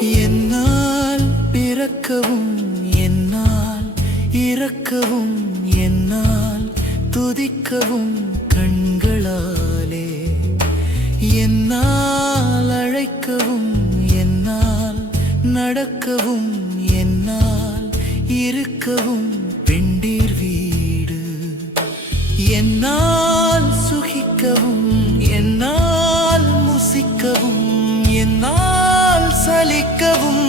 என்னால் பிறக்கவும் என்னால் இறக்கவும் என்னால் துதிக்கவும் கண்களாலே என்னால் அழைக்கவும் என்னால் நடக்கவும் என்னால் இருக்கவும் பெண்டீர் வீடு என்னால் சுகிக்கவும் என்னால் முசிக்கவும் என்னால் சலிக்கவும்